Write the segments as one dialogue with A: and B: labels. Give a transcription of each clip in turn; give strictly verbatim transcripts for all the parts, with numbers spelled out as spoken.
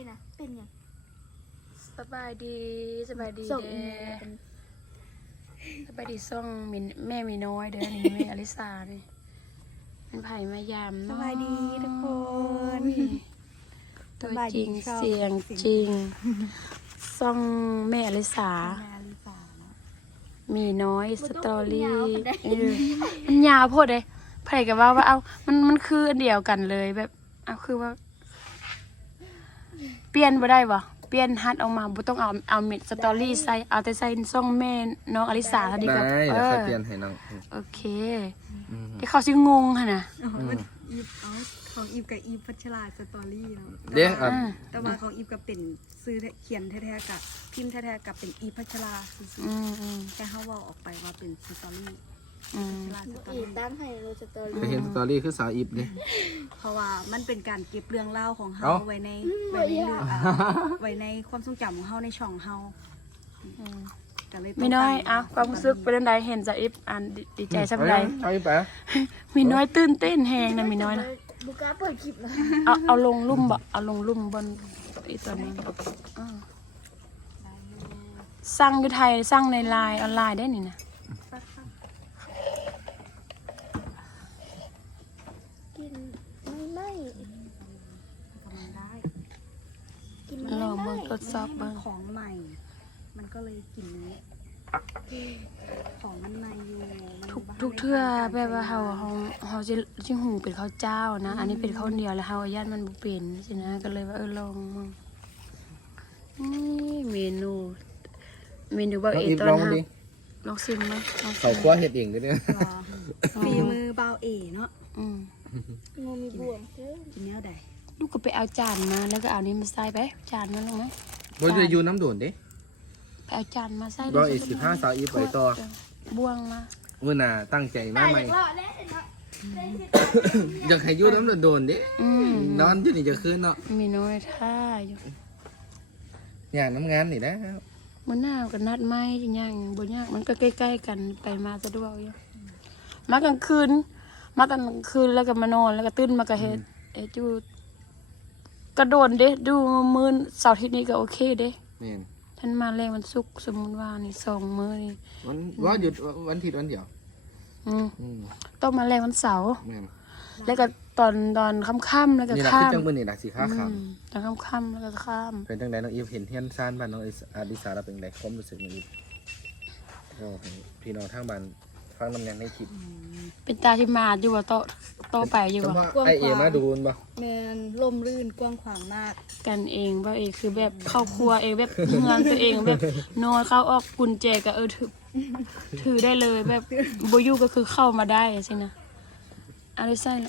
A: นะเป็นยัง
B: สบายดีสบายดี
A: ส่ง
B: เด้
A: อีเมลเป็น
B: สบายดีส่งมินแม่มีน้อยเด้อนี่แม่อลิสานี่เป็นไผ่มายาม
A: ส
B: เนาะ
A: บายดีทุกคน
B: ตัว
A: สบาย
B: จ
A: ดี
B: ริง
A: ชอบ
B: เสียงจริงส่องแม่อลิสา
A: แม่ลิซ่าเนาะ
B: มีน้อยสตอรี่
A: บ่ต้องยาวปานใด
B: เออมันยาวโพดเลยไผ่กับว่าว่าเอามันมันคืออันเดียวกันเลยแบบเอาคือว่า เปลี่ยนบ่ได้บ่เปลี่ยนฮัดออกมาบ่ต้องเอาเอาเม็ดสตอรี่ใส่เอาแต่ใส่ซ่องแม่น้องอลิสาเท่านี้
C: ได้
B: ก็
C: เดี๋ยว
B: เอ
C: ค่อย
B: อ
C: เปลี่ยนให้น้อง
B: โอเค
C: อืม
B: ที่เขาสิงงหั่นน่ะ
A: อ๋อมันอีฟเอาของอีฟกับอีฟพัชราสตอรี่เนาะ
C: เดี๋ยวอ่ะ
B: อ่า
A: แต่ว่าของอีฟกับเป็นซื้อเขียนแท้ๆกับพิมพ์แท้ๆกับเป็นอีฟพัชราซื่อ
B: อืมอืม
A: ๆแต่เขาเว่าออกไปว่าเป็นสตอรี่
B: อืม
A: พัชราสตอ
D: อี
A: รี่
D: ตั้งให้โรสตอ
C: ไป
D: รี่
C: เห็นสตอรี่คือสาวอิบเลย
A: เพราะว่ามันเป็นการเก็บเรื่องเล่าวของเฮา
C: เอ้า
A: ไว้ในไว้ในเรื่องอ่าไว้ในความทรงจำของเฮาในช่องเฮา
B: อืม
A: ก็เลย
B: มีน้อยอ่ะความรู้สึกเป็นจังไดเห็นจะอิฟอันดีดีใจซำใด
C: เอาอีกไป
B: มีน้อยตื่นเต้นแฮงนะมีน้อยนะ
D: บุกล้าเปิดคลิปนะ
B: เอาเอาลงลุ่มบ่เอาลงลุ่มบนอีตัวนี้อ่าสั่งอยู่ไทยสั่งในไลน์ออนไลน์ได้นี่นะ
D: กินไม่ไม่
A: ทำได้
D: กิน
B: ลองเบิ่งทดสอบเบิ่ง
A: ของใหม่ มันก็เลยกลิ่นนี้ของมันใหม่อยู่มัน
B: ทุก
A: บ่ทัน
B: ทุก
A: ได้
B: เทื่อ
A: ผ่าน
B: แบบว่าเฮา
A: ใช้
B: เฮาเฮาสิสิหูเป็นข้าวเจ้านะ อันนี้เป็นข้าวเหนียวแล้วเฮาย่านมันบ่เป็นสินะก็เลยว่าเออลองมึงนี่เมนู เมนูบ่
C: น้อง
B: เอ
C: อิบ
B: ตอ
C: ลอน ง
B: ฮั
C: ดิ
B: บลองชิมมั้ยลองชิ
C: ใส่
B: ม
C: ครัวเห็ดเองด้วยเนี่ย
A: รอฝีมือเบาเอเนาะ
B: อืม
D: งูมีบ่วงเด้อ
A: กินเนี้ยใด
B: ลูกก็ไปเอาจานมาแล้วก็เอานี้มาใส่ไปจานมันลงไหม
C: บ่ได้อยู่น้ำโดนเด้
B: ไปเอาจานมาใส่
C: บ่อีกสิบห้าสาวอีฟไปต่อ
B: บ่วงมา
C: มื้อหน้าตั้งใจมาใหม่
D: รอแล้วเนาะ
C: อยากให้อยู่น้ำโดนๆเด้
B: อืม
C: นอนอยู่นี่จะคืนเนาะ
B: มีน้อยท่าอยู่
C: อย่างน้ำงานนี่นะ
B: มื้อหน้าก็นัดไม้จังยังบ่ยากมันก็ใกล้ๆกันไปมาสะดวกอยู่มากลางคืนมาตอนกลางคืนแล้วก็มานอนแล้วก็ตื่นมาก็เฮ็ดเฮ็ดอยู่กระโดดเด้ดูมื้อเสาร์อาทิตย์นี้ก็โอเคเด้
C: นี่น
B: ท่านมาแรงวันศุกร์สมมุติว่านี่สองมื้อนี่
C: วันว่าหยุดวันอาทิตย์วันเดียว
B: อืม
C: อืม
B: ต้องมาแรงวันเสาร์
C: แม่น
B: แล้วก็ตอนตอนค่ำๆแล้วก็
C: นี่ล่ะ
B: ข้า
C: คือ
B: ม
C: จังมื้อนี่ล่ะสิค้าขาว
B: อืมตอนค่ำๆแล้วก็ข้าม
C: เป็นจังไดน้องอีฟเห็นเฮียนซ่านบ้านน้องอาดิสาเราเป็นไดความรู้สึกน้องอีฟก็ให้พี่น้องทางบ้านฟังนำยังในคลิป
B: เป็นตาที่มาอยู่ว่าโตโตไปอยู่
C: สม
B: ว่า
C: ว่าไอเอมาดูนบ่
A: แมนลมรื่นกว้างขวางมาก
B: กันเองว่าเองคือแบบครอบครัวเองแบบเมืองตัวเองแบบนอนเข้าออกกุญแจก็เออถือถือได้เลยแบบโบอยูก็คือเข้ามาได้สินะอะไรใส่ละ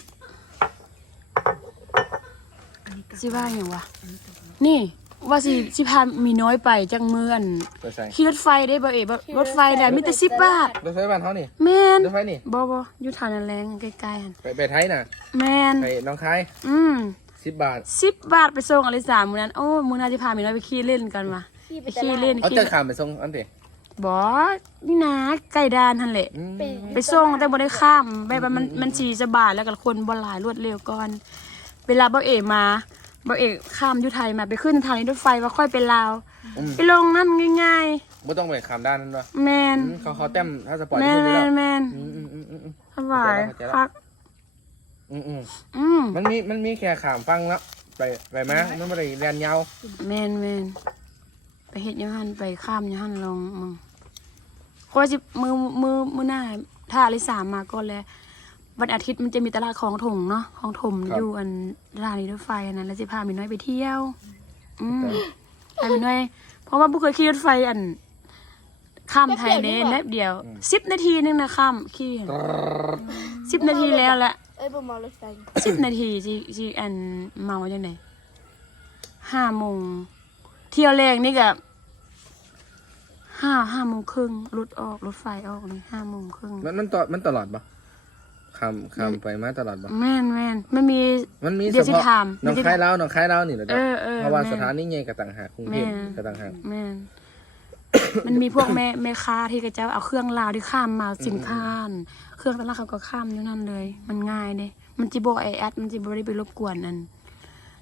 B: สิว่าอย่างวะนี่ว่าสิสิพามีน้อยไปจังเมือน
C: ไปใส่
B: ขี่รถไฟได้บ่เอ๋บ่รถไฟได้มีแต่สิบบาท
C: รถไฟบ้านเฮานี่
B: แม่น
C: รถไฟนี่
B: บ่บ่อยู่ทางนั้นแรงใกล้ๆหั่น
C: ไปไปไทยน่ะ
B: แม่น
C: ไปหน้องคาย
B: อืม
C: สิบบาท
B: สิบบาทไปส่งอลิสามื้อนั้นโอ้มื้อหน้าสิพามีน้อยไปขี่เล่นกันว่ะไปขี่เล่น
C: เอา
B: ขี่
C: เจอขามไปส่งอันเด
B: บ่นี่นะไก่ดานหั่นแหละ
C: อืม
B: ไปส่งแต่บ่ได้ข้ามแบบว่ามันมันสีสบายแล้วก็คนบ่หลายรวดเร็วก่อน เวลาบ่เอกมาบ่เอกข้ามอยู่ไทยมาไปขึ้นทางรถไฟว่าค่อยไปลาว
C: อืม
B: ไปลงนั่นง่าย
C: บ่ต้องไปขามด้านนั้นบ่
B: ๆ แม่น
C: อืมเขาเขาแต้มถ้าสปอร์ต
B: แม่น
C: ที่
B: แม่
C: นี่
B: น
C: แล้ว
B: แม่น
C: อืมอืมอืมอืมอืม
B: สบายคัก
C: อืมอืม
B: อืม
C: มันมีมันมีแค่ขามฟังแล้วไปไปมามันบ่ได้แล่นยาว
B: แม่นแม่นไปเฮ็ดอยังหันไปข้ามอยังหันลงมึงก็สิมือมือมือหน้าถ้าอลิสามาก่อนแล้ววันอาทิตย์มันจะมีตลาดของถงเนาะของถมอยู่อันร้านนี้รถไฟอันนั้นแล้วสิพามีน้อยไปเที่ยว อืมพามีน้อย เพราะว่าบุเคยขี่รถไฟอันข้ามไทยเน้นแป๊บเดียวสิบนาทีนึงนะข้ามขี่สิบนาทีแล้วแหละ
D: เอ้ยบ่เมารถไฟ
B: สิบนาทีสิสิอันเมาจังไหนห้าโมงเที่ยวแรกนี่กับห้าห้าโมงครึ่งรถออกรถไฟออกนี่ห้าโมงครึ่ง
C: มันมันต่อมันตลอดบ่ขามขามไปมาตลอดบ่
B: แม่นแม่นมันมี
C: มันมี
B: เดี๋
C: เฉ
B: ยวสิ
C: พาะ
B: ถาม
C: หน้องคายลาวหน้องคายลาวนี่แหละ
B: เออเออ
C: เพราะว่า
B: แม่
C: สถานีใหญ่ก็ต่างหากกรุงเทพ
B: แม่
C: ก็ต่างหาก
B: แม่น มันมีพวกแม่แม่ค้าที่ก็จะเอาเครื่องราวที่ข้ามมาสินค้าน่ะเครื่องตลาดเขาก็ข้ามอยู่นั่นเลย มันง่ายเด้มันจิบ่ไอแอดมันจิบ่ได้ไปรบกวนอัน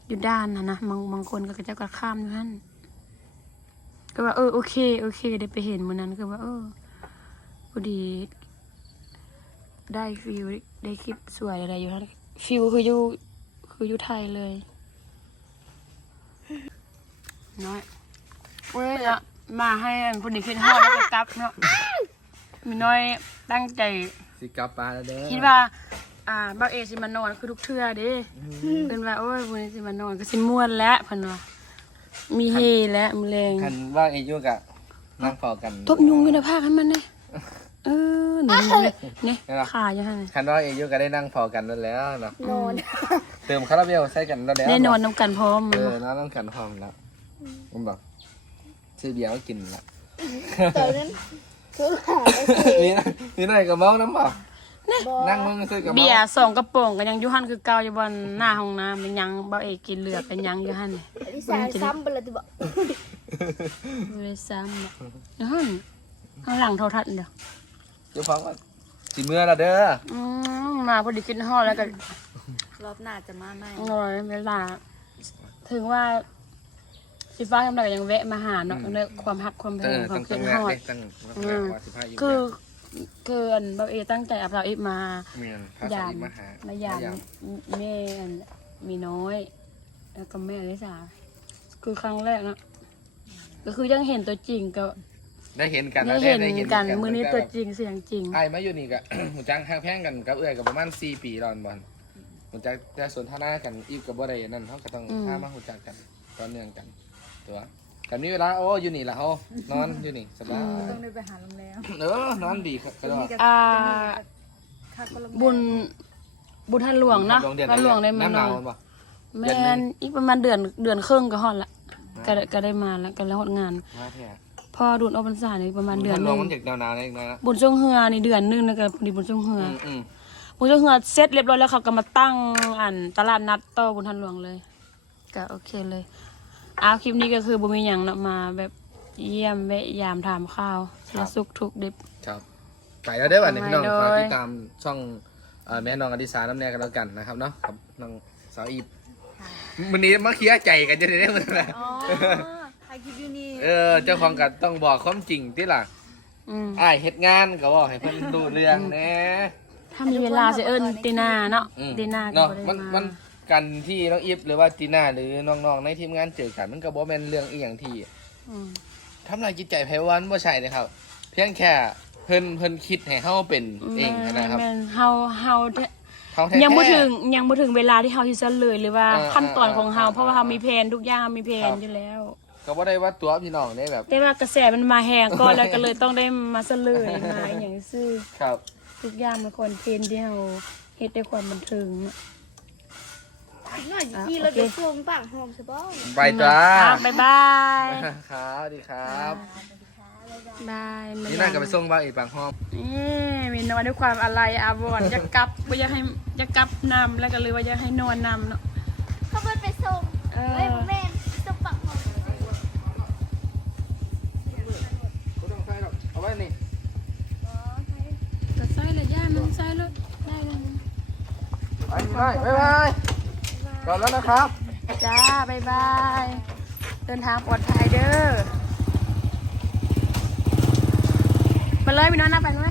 B: อยู่ด้านนะนะบางบางคนก็จะก็ข้ามอยู่หั่นก็ว่าเออโอเคโอเคได้ไปเห็นมื้อนั้นก็ว่าเออพอดีได้ฟิวได้คลิปสวยอะไรอยู่หั่นฟิวคืออยู่คืออยู่ไทยเลยน้อยเว้ยอะมาให้คนนี้คิดฮอดแล้วก็กลับเนาะมีน้อยตั้งใจ
C: สิกลับปลาแล้วเด้อ
B: คิดว่า อ่าบ่าวเอสิมานอนคือทุกเทื่อเด้เพิ่นว่าโอ้ยมื้อนี้สิมานอนก็สิม่วนแล้วเพิ่นว่ามีเฮแล้วมื้อแลง
C: คันว่างอายุกะนั่งเฝ้ากัน
B: ทบยุงอยู่ในภาคให้มันเด้เออนี่นี่ขาอยู่หั่นน่ะ
C: คันว่าอายุก็ได้นั่งเฝ้ากันนั่นแล้วเนาะ
D: นอน
C: เติมคาราเบลใส่กันแล้วแล้ว
B: ได้นอนนำกันพร้อม
C: เออนอนนำกันพร้อมแล้วผมบอกซื้อเบียร์มากินละ
D: ตอนนั้นคือหาไม่เจอ
C: นี่นะนี่หน่อยก็เมาน้ำเปล่า
D: บอ
C: นั่งมึงซื้อกับเมา
B: เบียร์สองกระป๋องก็ยังอยู่หั่นคือเก่าอยู่บนหน้าห้องน้ำเป็นยังบ่าวเอกินเหลือเป็นยังอยู่หั่นนี่
D: ลิซ่าซ้ำไปเลยที่บอก
B: บ่ได้ซ้ำอ่ะอยู่หั่นข้างหลังโทรทัศน์เด้อ
C: เดี๋ยวฟังว่าสิเมื่อละเด้อ
B: อืมมาพอดีกินฮอดแล้วก็
A: รอบหน้าจะมาใหม่
B: อร่อยเวลาถึงว่าสิฟ้าทำอะไรยังแวะมาหาเนาะในความหักความแพ
C: เออง
B: ควา
C: ต้อ
B: ม
C: ง
B: เกิ
C: ต้อง
B: น
C: แร
B: ฮ
C: ก
B: อด
C: เด็กตั้งต้องแรกว่าสิบห้าอยู่
B: คือคืออันเบาเอตั้งใจอับเราอีกมา
C: เมียนพาส
B: ยาม
C: ลีมาหาม
B: ายามแม่อันมีน้อย แล้วก็แม่ลิสาคือครั้งแรกเนาะก็คือยังเห็นตัวจริงก็
C: ได้เห็นกัน
B: ได้
C: แล้ว
B: เห็น
C: ได้
B: กันมือนี้ตัวจริงเสียงจริง
C: ไอ้มาอยู่นี่ก็ หูจังแพงกันกับเอื้อยกับประมาณสี่ปีรอนบอลหูจักจะสนทนากันอีกกับบ่ได้นั่นเขาก็ต้องพามาหูจักกันตอนเนื่องกันตัวกันนี้เวลาโอ้อยู่นี่ละเขานอนอยู่นี่สบาย
A: ต้องได้ไปหาโรงแรม
C: เออนอนดีครับก็ได้
B: อ่า
A: ค่าคนละ
B: บุญบุญท่านหลวงเนาะท่านหลวงได้มา
C: น้ำห
B: น
C: นา
B: อ
C: วน บ่
B: แม่นอีกประมาณเดือนเดือนครึ่งก็ฮอดละก็ได้ก็ได้มาแล้วก็แล้วฮอดงาน
C: มาแท้
B: พอดูดออกพรรษานี่ประมาณเดือนห
C: ล
B: นึ
C: ง
B: ง
C: มันจากดาวนาวได้อีกหน่อยนะ
B: บุญทรงเฮือนี่เดือนหนึงแล้วก็พอดีบุญทรงเฮือ
C: อื
B: อ
C: มอืม
B: บุญทรงเฮือเสร็จเรียบร้อยแล้วเขาก็มาตั้งอันตลาดนัดต่อบุญทันหลวงเลยก็โอเคเลยเอาคลิปนี้ก็คือบ่มีหยังเนาะมาแบบเยี่ยมแวะยามถามข่าวและสุขทุกข์ดิบ
C: ครับไปแล้วได้อวันนี้พี่น้อง
B: ไปเลย
C: ฝากติดตามช่องเอ่อแม่น้องอดิสาน้ำแน่กันแล้วกันนะครับเนาะครับน้องสาวอีฟวันนี้มาเคลียร์ใจกันจะได้ไหมนะ
A: อ๋อใครคิดอยู่นี่
C: เออเจ้าของกันต้องบอกความจริงที่ล่ะ
B: อืม
C: อ้ายเฮ็ดงานก็บอกให้เพิ่นดูเรื่องแหน่
B: ถ้ามีเวลาสิเอิ้นตีนาเนาะ
C: อืม
B: ตีนาก็
C: เนาะ
B: บ่ได้
C: มัน
B: มา
C: มันกันที่น้องอีฟหรือว่าตีน่าหรือน้องๆในทีมงานเจอกันมันก็บ่แม่นเรื่องอีหยังที่
B: อืม
C: ทำลายจิตใจไผวันบ่ใช่นะครับ เพียงแค่เพิ่นเพิ่นคิดให้เฮาเป็นเองนะครับ
B: แม่นเฮาเฮาแท้
C: เฮาแท้ๆ
B: ยังบ่ถึงยังบ่ถึงเวลาที่เฮาสิเฉลยหรือว่า
C: เออ
B: ขั้นตอนของเฮา
C: เออ
B: เพราะว่าเฮามีแผนทุกอย่างเฮามีแผน
C: ครับ
B: อยู่แล้ว
C: ก็บ่ได้ว่าตัวพี่น้องได้แบบ
B: แต่ว่ากระแสมันมาแหงก่อนแล้วก็เลยต้องได้มาเฉลยมาอหย่างซื่อ
C: ครับ
B: ทุกอย่างมันคอนเทนต์ที่เราเฮ็ดด้วยความบันเทิงเนอะ
D: หน่อยที่เราจะส่งปังหอมใช่ป่ะ
C: ไปจ้า
B: อ่ะบ๊ายบาย
C: ครับสวัสดีครับ
B: บาย
C: นี่น่าจะไปส่งบ้านอีกบางห้อง
B: นี่มีนอนด้วยความอะไรอาวรณ์จะกลับว่าอยากให้จะกลับนำแล้วก็เลยว่าอยากให้นอนนำเนาะ
D: เขาเพิ่นไปส่ง
B: เออ
D: เอ้ยแม่นส่งปังหอม
C: ก็ต้องใส่หรอกเอาไว้นี่
B: ก็ใส่เลยย่ามันใส่เลยได้เลย
C: ไปได้บ๊ายบายก่อนแล้วนะครับ
B: จ้าบายบายเดินทางปลอดภัยเด้อไปเลยมีน้องหน้าไปไหม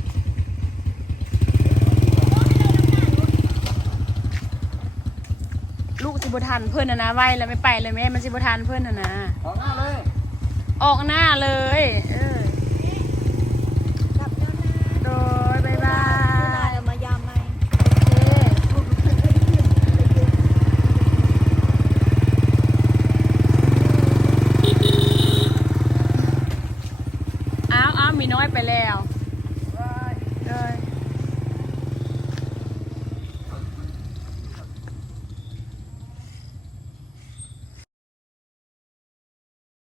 B: ลูกสิบทันเพื่อนนะนะไว้แล้วไม่ไปเลยแม่มันสิบทันเพื่อนนะนะ
C: ออกหน้าเลย
B: ออกหน้าเลยเออ
D: กับเจ้าหน้า
B: โดย